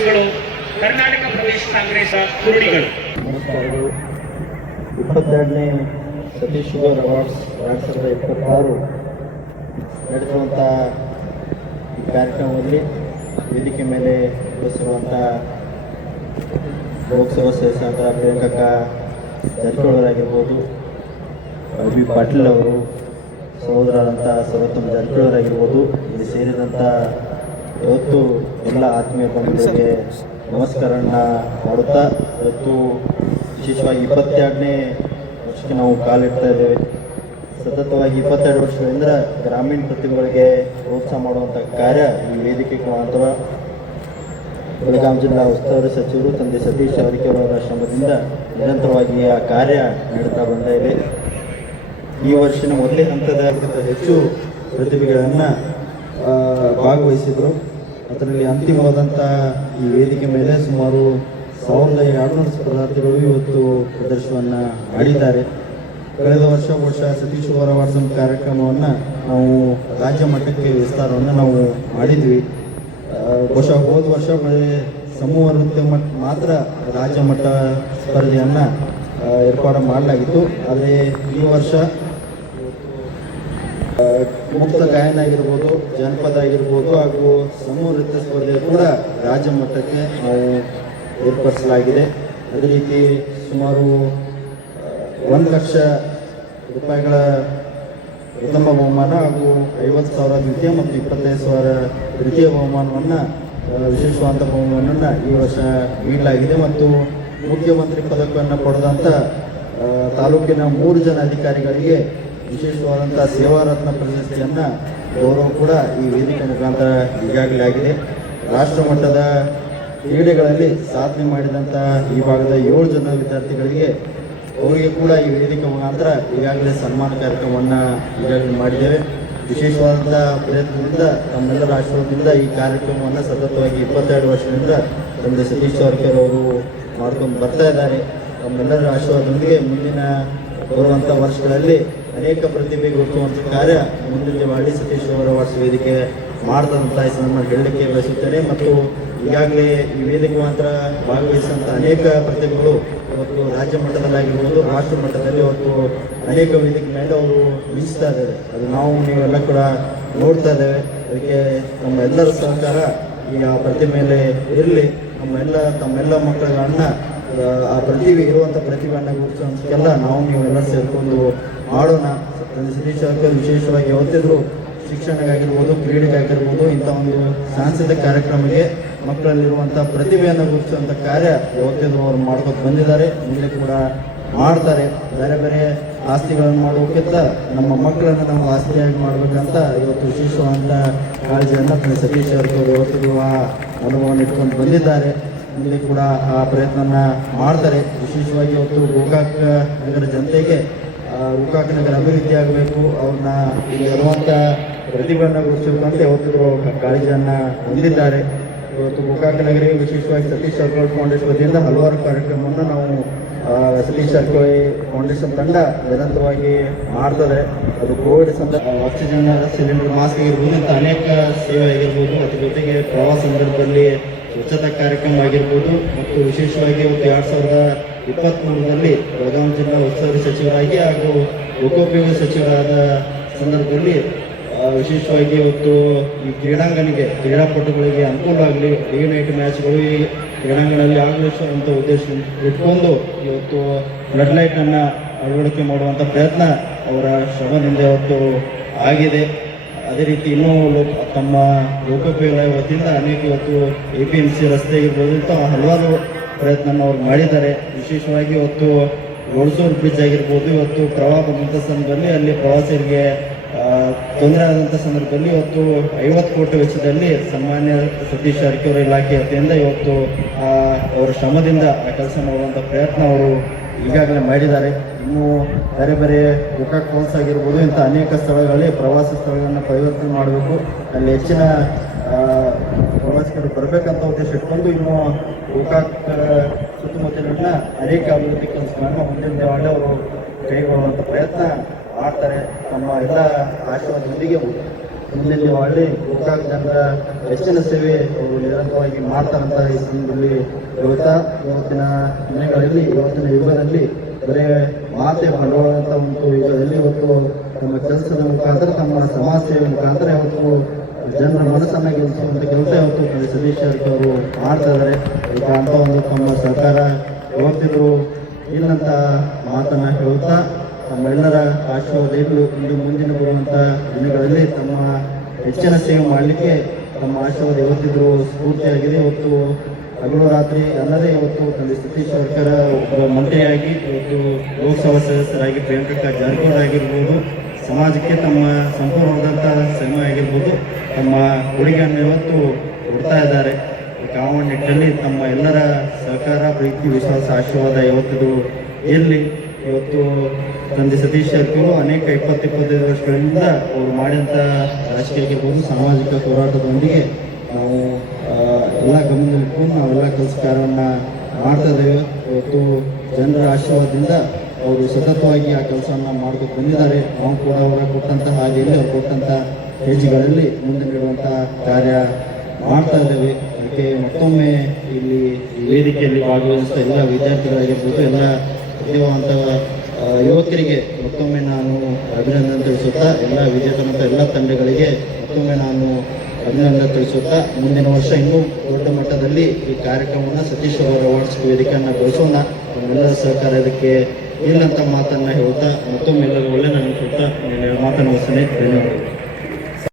ಆಶೀಸ್ಸುಗಳು ಕರ್ನಾಟಕ ಪ್ರದೇಶ ಕಾಂಗ್ರೆಸ್ ಕುರುಡಿಗಳು ಇಪ್ಪತ್ತೆರಡನೇ Satish sugar awards ಎರಡು ಸಾವಿರದ ಇಪ್ಪತ್ತಾರು ನಡೆಸುವಂಥ ಈ ಕಾರ್ಯಕ್ರಮದಲ್ಲಿ ವೇದಿಕೆ ಮೇಲೆ ಉಳಿಸಿರುವಂಥ ಲೋಕಸಭಾ ಸದಸ್ಯರಾದ ಪ್ರಿಯಾಂಕಕ್ಕ ಜಾರಕಿಹೊಳರಾಗಿರ್ಬೋದು ಬಿ ಪಾಟೀಲ್ ಅವರು ಸಹೋದರಾದಂಥ ಸರ್ವೋತ್ತಮ ಜಾರಕಿಹೊಳರಾಗಿರ್ಬೋದು ಇಲ್ಲಿ ಸೇರಿದಂಥ ಇವತ್ತು ಎಲ್ಲ ಆತ್ಮೀಯ ಬಂಧುಗಳಿಗೆ ನಮಸ್ಕಾರನ ಮಾಡುತ್ತಾ ಇವತ್ತು ವಿಶೇಷವಾಗಿ ಇಪ್ಪತ್ತೆರಡನೇ ವರ್ಷಕ್ಕೆ ನಾವು ಕಾಲಿಡ್ತಾ ಇದ್ದೇವೆ. ಸತತವಾಗಿ ಇಪ್ಪತ್ತೆರಡು ವರ್ಷಗಳಿಂದ ಗ್ರಾಮೀಣ ಪ್ರತಿಭೆಗಳಿಗೆ ಪ್ರೋತ್ಸಾಹ ಮಾಡುವಂಥ ಕಾರ್ಯ ಈ ವೇದಿಕೆ ಮುಖಾಂತರ ಬೆಳಗಾಂ ಜಿಲ್ಲಾ ಉಸ್ತುವಾರಿ ಸಚಿವರು ತಂದೆ ಸತೀಶ್ ಅವರ ಶ್ರಮದಿಂದ ನಿರಂತರವಾಗಿ ಆ ಕಾರ್ಯ ನಡೀತಾ ಬಂದಿದೆ. ಈ ವರ್ಷದ ಮೊದಲೇ ಹಂತದ ಹೆಚ್ಚು ಪ್ರತಿಭೆಗಳನ್ನು ಭಾಗವಹಿಸಿದರು. ಅದರಲ್ಲಿ ಅಂತಿಮವಾದಂಥ ಈ ವೇದಿಕೆ ಮೇಲೆ ಸುಮಾರು ಸಾವಿರದ ಎರಡುನೂರು ಸ್ಪರ್ಧಾರ್ಥಿಗಳು ಇವತ್ತು ಪ್ರದರ್ಶನವನ್ನು ಮಾಡಿದ್ದಾರೆ. ಕಳೆದ ವರ್ಷ ವರ್ಷ ಸತೀಶ್ ವಾಟ್ಸಪ್ ಕಾರ್ಯಕ್ರಮವನ್ನು ನಾವು ರಾಜ್ಯ ಮಟ್ಟಕ್ಕೆ ವಿಸ್ತಾರವನ್ನು ನಾವು ಮಾಡಿದ್ವಿ. ಬಹುಶಃ ಹೋದ ವರ್ಷ ಸಮೂಹ ನೃತ್ಯ ಮಟ್ಟ ಮಾತ್ರ ರಾಜ್ಯ ಮಟ್ಟ ಸ್ಪರ್ಧೆಯನ್ನು ಏರ್ಪಾಡು ಮಾಡಲಾಗಿತ್ತು. ಆದರೆ ಈ ವರ್ಷ ಮುಕ್ತ ಗಾಯನ ಆಗಿರ್ಬೋದು, ಜನಪದ ಆಗಿರ್ಬೋದು ಹಾಗೂ ಸಮೂಹ ನೃತ್ಯ ಸ್ಪರ್ಧೆ ಕೂಡ ರಾಜ್ಯ ಮಟ್ಟಕ್ಕೆ ನಾವು ಏರ್ಪಡಿಸಲಾಗಿದೆ. ಅದೇ ರೀತಿ ಸುಮಾರು ಒಂದು ಲಕ್ಷ ರೂಪಾಯಿಗಳ ಪ್ರಥಮ ಬಹುಮಾನ ಹಾಗೂ ಐವತ್ತು ಸಾವಿರ ದ್ವಿತೀಯ ಮತ್ತು ಇಪ್ಪತ್ತೈದು ಸಾವಿರ ತೃತೀಯ ಬಹುಮಾನವನ್ನು ವಿಶೇಷವಾದ ಬಹುಮಾನವನ್ನು ಈ ವರ್ಷ ನೀಡಲಾಗಿದೆ ಮತ್ತು ಮುಖ್ಯಮಂತ್ರಿ ಪದಕವನ್ನು ಪಡೆದಂಥ ತಾಲೂಕಿನ ಮೂರು ಜನ ಅಧಿಕಾರಿಗಳಿಗೆ ವಿಶೇಷವಾದಂಥ ಸೇವಾರತ್ನ ಪ್ರಶಸ್ತಿಯನ್ನು ಗೌರವ ಕೂಡ ಈ ವೇದಿಕೆ ಮುಖಾಂತರ ಈಗಾಗಲೇ ಆಗಿದೆ. ರಾಷ್ಟ್ರ ಮಟ್ಟದ ಕ್ರೀಡೆಗಳಲ್ಲಿ ಸಾಧನೆ ಮಾಡಿದಂಥ ಈ ಭಾಗದ ಏಳು ಜನ ವಿದ್ಯಾರ್ಥಿಗಳಿಗೆ ಅವರಿಗೆ ಕೂಡ ಈ ವೇದಿಕೆ ಮುಖಾಂತರ ಈಗಾಗಲೇ ಸನ್ಮಾನ ಕಾರ್ಯಕ್ರಮವನ್ನು ಈಗಾಗಲೇ ಮಾಡಿದ್ದೇವೆ. ವಿಶೇಷವಾದಂಥ ಪ್ರಯತ್ನದಿಂದ ತಮ್ಮೆಲ್ಲ ರಾಷ್ಟ್ರದಿಂದ ಈ ಕಾರ್ಯಕ್ರಮವನ್ನು ಸತತವಾಗಿ ಇಪ್ಪತ್ತೆರಡು ವರ್ಷದಿಂದ ತಂದೆ ಸತೀಶ್ ಅವರು ಮಾಡ್ಕೊಂಡು ಬರ್ತಾ ಇದ್ದಾರೆ. ತಮ್ಮೆಲ್ಲರ ಆಶೀರ್ವಾದದೊಂದಿಗೆ ಮುಂದಿನ ಬರುವಂಥ ವರ್ಷಗಳಲ್ಲಿ ಅನೇಕ ಪ್ರತಿಭೆ ಹುಟ್ಟುವಂಥ ಕಾರ್ಯ ಮುಂದಿನ ಮಾಡಿ ಸತೀಶ್ ಅವರ ವಾಟ್ಸ್ ವೇದಿಕೆ ಸಂದರ್ಭ ಹೇಳಲಿಕ್ಕೆ ಬಯಸುತ್ತೇನೆ. ಮತ್ತು ಈಗಾಗಲೇ ಈ ವೇದಿಕೆ ಮಾತ್ರ ಭಾಗವಹಿಸಿದಂಥ ಅನೇಕ ಪ್ರತಿಭೆಗಳು ಇವತ್ತು ರಾಜ್ಯ ಮಟ್ಟದಲ್ಲಾಗಿರ್ಬೋದು, ರಾಷ್ಟ್ರ ಮಟ್ಟದಲ್ಲಿ ಇವತ್ತು ಅನೇಕ ವೇದಿಕೆ ಮೇಲೆ ಅವರು ಮಿಂಚ್ತಾ ಇದ್ದಾರೆ. ಅದು ನಾವು ನೀವೆಲ್ಲ ಕೂಡ ನೋಡ್ತಾ ಇದ್ದೇವೆ. ಅದಕ್ಕೆ ನಮ್ಮ ಎಲ್ಲರ ಸಹಕಾರ ಈ ಆ ಪ್ರತಿಮೆಯಲ್ಲಿ ಇರಲಿ. ನಮ್ಮೆಲ್ಲ ತಮ್ಮೆಲ್ಲ ಮಕ್ಕಳನ್ನ ಆ ಪ್ರತಿಭೆ ಇರುವಂಥ ಪ್ರತಿಭೆಯನ್ನು ಗುರುತಿಸೋದಕ್ಕೆಲ್ಲ ನಾವು ನೀವೆಲ್ಲ ಸೇರಿಕೊಂಡು ಮಾಡೋಣ. ಸತೀಶ್ ಜಾರಕಿಹೊಳಿ ವಿಶೇಷವಾಗಿ ಯಾವತ್ತಿದ್ರು ಶಿಕ್ಷಣಕ್ಕಾಗಿರ್ಬೋದು, ಕ್ರೀಡೆಗಾಗಿರ್ಬೋದು, ಇಂಥ ಒಂದು ಸಾಂಸ್ಕೃತಿಕ ಕಾರ್ಯಕ್ರಮಕ್ಕೆ ಮಕ್ಕಳಲ್ಲಿರುವಂಥ ಪ್ರತಿಭೆಯನ್ನು ಗುರುತಿಸುವಂಥ ಕಾರ್ಯ ಯಾವತ್ತಿದ್ರು ಅವರು ಮಾಡ್ಕೊಂಡು ಬಂದಿದ್ದಾರೆ. ಮುಂದೆ ಕೂಡ ಮಾಡ್ತಾರೆ. ಬೇರೆ ಬೇರೆ ಆಸ್ತಿಗಳನ್ನು ಮಾಡೋಕ್ಕಿಂತ ನಮ್ಮ ಮಕ್ಕಳನ್ನು ನಾವು ಆಸ್ತಿಯಾಗಿ ಮಾಡಬೇಕಂತ ಇವತ್ತು ವಿಶೇಷವಾದಂಥ ಕಾಳಜಿಯನ್ನು ಸತೀಶ್ ಅವರು ಇವತ್ತಿಗೂ ಆ ಅನುಭವವನ್ನು ಇಟ್ಕೊಂಡು ಬಂದಿದ್ದಾರೆ. ಇಲ್ಲಿ ಕೂಡ ಆ ಪ್ರಯತ್ನನ ಮಾಡ್ತಾರೆ. ವಿಶೇಷವಾಗಿ ಇವತ್ತು ಗೋಕಾಕ್ ನಗರ ಜನತೆಗೆ ಗೋಕಾಕ್ ನಗರ ಅಭಿವೃದ್ಧಿ ಆಗಬೇಕು. ಅವ್ರನ್ನ ಇಲ್ಲಿ ಇರುವಂಥ ಪ್ರತಿಭೆಯನ್ನು ಅಂತ ಯಾವತ್ತಿಗೂ ಕಾಳಜಿಯನ್ನು ಹೊಂದಿದ್ದಾರೆ. ಇವತ್ತು ಗೋಕಾಕ ನಗರಿ ವಿಶೇಷವಾಗಿ ಸತೀಶ್ ಜಾರಕಿಹೊಳಿ ಫೌಂಡೇಶನ್ ವತಿಯಿಂದ ಹಲವಾರು ಕಾರ್ಯಕ್ರಮವನ್ನು ನಾವು ಸತೀಶ್ ಜಾರಕಿಹೊಳಿ ಫೌಂಡೇಶನ್ ತಂಡ ನಿರಂತರವಾಗಿ ಮಾಡ್ತದೆ. ಅದು ಕೋವಿಡ್ ಸಂದರ್ಭ ಆಕ್ಸಿಜನ್ ಸಿಲಿಂಡರ್ ಮಾಸ್ಕ್ ಆಗಿರ್ಬೋದು ಇಂಥ ಅನೇಕ ಸೇವೆ ಆಗಿರ್ಬೋದು ಅದ್ರ ಜೊತೆಗೆ ಪ್ರವಾಸ ಸಂದರ್ಭದಲ್ಲಿ ಸ್ವಚ್ಛತಾ ಕಾರ್ಯಕ್ರಮ ಆಗಿರ್ಬೋದು, ಮತ್ತು ವಿಶೇಷವಾಗಿ ಇವತ್ತು ಎರಡು ಸಾವಿರದ ಇಪ್ಪತ್ತ್ಮೂರರಲ್ಲಿ ಬೆಳಗಾವಿ ಜಿಲ್ಲಾ ಉಸ್ತುವಾರಿ ಸಚಿವರಾಗಿ ಹಾಗೂ ಲೋಕೋಪಯೋಗಿ ಸಚಿವರಾದ ಸಂದರ್ಭದಲ್ಲಿ ವಿಶೇಷವಾಗಿ ಇವತ್ತು ಈ ಕ್ರೀಡಾಂಗಣಕ್ಕೆ, ಕ್ರೀಡಾಪಟುಗಳಿಗೆ ಅನುಕೂಲ ಆಗಲಿ ಡೇ ನೈಟ್ ಮ್ಯಾಚ್ಗಳು ಈ ಕ್ರೀಡಾಂಗಣದಲ್ಲಿ ಆಗಲಿಸುವಂಥ ಉದ್ದೇಶ ಇಟ್ಕೊಂಡು ಇವತ್ತು ಫ್ಲಡ್ ಲೈಟನ್ನು ಅಳವಡಿಕೆ ಮಾಡುವಂಥ ಪ್ರಯತ್ನ ಅವರ ಶ್ರಮದಿಂದ ಇವತ್ತು ಆಗಿದೆ. ಅದೇ ರೀತಿ ಇನ್ನೂ ಲೋಕ, ತಮ್ಮ ಲೋಕೋಪಯೋಗ ವತಿಯಿಂದ ಅನೇಕ ಇವತ್ತು ಎ ಪಿ ಎಂ ಸಿ ರಸ್ತೆ ಇರ್ಬೋದು ಹಲವಾರು ಪ್ರಯತ್ನ ಅವ್ರು ಮಾಡಿದ್ದಾರೆ. ವಿಶೇಷವಾಗಿ ಇವತ್ತು ಗೋಡ್ಸೂರು ಬ್ರಿಡ್ಜ್ ಆಗಿರ್ಬೋದು, ಇವತ್ತು ಪ್ರವಾಹ ಬಂದಂಥ ಸಂದರ್ಭದಲ್ಲಿ ಅಲ್ಲಿ ಪ್ರವಾಸಿಗರಿಗೆ ತೊಂದರೆ ಆದಂಥ ಸಂದರ್ಭದಲ್ಲಿ ಇವತ್ತು ಐವತ್ತು ಕೋಟಿ ವೆಚ್ಚದಲ್ಲಿ ಸಾಮಾನ್ಯ ಸತೀಶ್ ಜಾರಕಿಹೊಳಿ ಇಲಾಖೆ ವತಿಯಿಂದ ಇವತ್ತು ಅವರ ಶ್ರಮದಿಂದ ಆ ಕೆಲಸ ಮಾಡುವಂಥ ಪ್ರಯತ್ನ ಅವರು ಈಗಾಗಲೇ ಮಾಡಿದ್ದಾರೆ. ಇನ್ನು ಬೇರೆ ಬೇರೆ ಗೋಕಾಕ್ ಫಾಲ್ಸ್ ಆಗಿರ್ಬೋದು, ಇಂಥ ಅನೇಕ ಸ್ಥಳಗಳಲ್ಲಿ ಪ್ರವಾಸಿ ಸ್ಥಳಗಳನ್ನು ಪರಿವರ್ತನೆ ಮಾಡಬೇಕು. ಅಲ್ಲಿ ಹೆಚ್ಚಿನ ಪ್ರವಾಸಿಗರು ಬರಬೇಕಂತ ಉದ್ದೇಶ ಇಟ್ಕೊಂಡು ಇನ್ನು ಗೋಕಾಕ್ ಸುತ್ತಮುತ್ತಲಿನ ಅನೇಕ ಅಭಿವೃದ್ಧಿ ಕೆಲಸಗಳನ್ನು ಮುಂದಿನ ಅವರು ಕೈಗೊಳ್ಳುವಂಥ ಪ್ರಯತ್ನ ಮಾಡ್ತಾರೆ. ನಮ್ಮ ಎಲ್ಲ ಆಶೀರ್ವಾದದೊಂದಿಗೆ ಮುಂದಿನ ಹಳ್ಳಿ ಗೋಕಾಕ್ ಜನರ ಹೆಚ್ಚಿನ ಸೇವೆ ಅವರು ನಿರಂತರವಾಗಿ ಮಾಡ್ತಾರಂತ ಈ ಸಂದರ್ಭದಲ್ಲಿ ಇವತ್ತ ಇವತ್ತಿನ ದಿನಗಳಲ್ಲಿ, ಇವತ್ತಿನ ಯುಗದಲ್ಲಿ ಬರೇ ಮಾತೆ ಅಂತ ಒಂದು ಯುಗದಲ್ಲಿ ಇವತ್ತು ತಮ್ಮ ಕೆಲಸದ ಮುಖಾಂತರ, ತಮ್ಮ ಸಮಾಜ ಸೇವೆ ಮುಖಾಂತರ ಇವತ್ತು ಜನರ ಮನಸ್ಸನ್ನ ಗೆಲ್ಲಿಸುವಂತ ಕೆಲಸ ಇವತ್ತು ಸತೀಶ್ ಅವರು ಮಾಡ್ತಾ ಇದ್ದಾರೆ ಈಗ ಅಂತ ಒಂದು ತಮ್ಮ ಸರ್ಕಾರ ಇವತ್ತಿದ್ರು ಇಲ್ಲಂತ ಮಾತನ್ನ ಹೇಳುತ್ತಾ ತಮ್ಮೆಲ್ಲರ ಆಶೀರ್ವಾದ ಇರಲು ಇಂದು ಮುಂದಿನ ಬರುವಂತ ದಿನಗಳಲ್ಲಿ ತಮ್ಮ ಹೆಚ್ಚಿನ ಸೇವೆ ಮಾಡಲಿಕ್ಕೆ ತಮ್ಮ ಆಶೀರ್ವಾದ ಇವತ್ತಿದ್ರು ಸ್ಫೂರ್ತಿಯಾಗಿದೆ. ಇವತ್ತು ಹಗಲು ರಾತ್ರಿ ಅಲ್ಲದೆ ಇವತ್ತು ತಂದೆ ಸತೀಶ್ ಸರ್ಕಾರ ಒಬ್ಬ ಮಂತ್ರಿಯಾಗಿ ಇವತ್ತು ಲೋಕಸಭಾ ಸದಸ್ಯರಾಗಿ, ಪ್ರಿಯಾಂಕಾ ಜಾರಕಿಹೊಳಿ ಆಗಿರ್ಬೋದು ಸಮಾಜಕ್ಕೆ ತಮ್ಮ ಸಂಪೂರ್ಣವಾದಂಥ ಶ್ರಮ ಆಗಿರ್ಬೋದು, ತಮ್ಮ ಕೊಡುಗೆಯನ್ನು ಇವತ್ತು ಕೊಡ್ತಾ ಇದ್ದಾರೆ. ಈ ಕಾವ ನಿಟ್ಟಿನಲ್ಲಿ ತಮ್ಮ ಎಲ್ಲರ ಸಹಕಾರ, ಪ್ರೀತಿ, ವಿಶ್ವಾಸ, ಆಶೀರ್ವಾದ ಇವತ್ತಿದು ಇರಲಿ. ಇವತ್ತು ತಂದೆ ಸತೀಶ್ ಜಾರಕಿಹೊಳಿ ಅನೇಕ ಇಪ್ಪತ್ತು ಇಪ್ಪತ್ತೈದು ವರ್ಷಗಳಿಂದ ಅವರು ಮಾಡಿದಂಥ ರಾಜಕೀಯ ಆಗಿರ್ಬೋದು, ಸಾಮಾಜಿಕ ಹೋರಾಟದೊಂದಿಗೆ ನಾವು ಎಲ್ಲ ಗಮನದಲ್ಲಿಟ್ಕೊಂಡು ನಾವೆಲ್ಲ ಕೆಲಸ ಕಾರ್ಯವನ್ನು ಮಾಡ್ತಾ ಇದ್ದೇವೆ. ಇವತ್ತು ಜನರ ಆಶೀರ್ವಾದದಿಂದ ಅವರು ಸತತವಾಗಿ ಆ ಕೆಲಸವನ್ನು ಮಾಡ್ಕೊಂಡು ಬಂದಿದ್ದಾರೆ. ನಾವು ಕೂಡ ಅವರ ಕೊಟ್ಟಂತಹ ಹಾದಿಯಲ್ಲಿ ಅವ್ರು ಕೊಟ್ಟಂತಹ ಹೆಜ್ಜೆಗಳಲ್ಲಿ ಮುಂದೆ ನೀಡುವಂತಹ ಕಾರ್ಯ ಮಾಡ್ತಾ ಇದ್ದೇವೆ. ಅದಕ್ಕೆ ಮತ್ತೊಮ್ಮೆ ಇಲ್ಲಿ ವೇದಿಕೆಯಲ್ಲಿ ಭಾಗವಹಿಸಿದ ಎಲ್ಲ ವಿದ್ಯಾರ್ಥಿಗಳಾಗಿರ್ಬೋದು, ಎಲ್ಲ ಪ್ರತಿಭಾವಂತ ಯುವಕರಿಗೆ ಮತ್ತೊಮ್ಮೆ ನಾನು ಅಭಿನಂದನೆ ತಿಳಿಸುತ್ತಾ, ಎಲ್ಲ ವಿಜೇತರಂತ ಎಲ್ಲ ತಂಡಗಳಿಗೆ ಮತ್ತೊಮ್ಮೆ ನಾನು ಅಭಿನಂದನೆ ತಿಳಿಸುತ್ತಾ, ಮುಂದಿನ ವರ್ಷ ಇನ್ನೂ ದೊಡ್ಡ ಮಟ್ಟದಲ್ಲಿ ಈ ಕಾರ್ಯಕ್ರಮವನ್ನು ಸತೀಶ್ ಅವರ ಅವಾರ್ಡ್ಸ್ ವೇದಿಕೆಯನ್ನು ಬಳಸೋಣ. ನಮ್ಮೆಲ್ಲರ ಸಹಕಾರ ಇದಕ್ಕೆ ಇಲ್ಲಂತ ಮಾತನ್ನ ಹೇಳ್ತಾ ಮತ್ತೊಮ್ಮೆ ಎಲ್ಲರೂ ಒಳ್ಳೆ ನಾನು ಕೊಡ್ತಾ ಮಾತನ್ನು ಧನ್ಯವಾದಗಳು.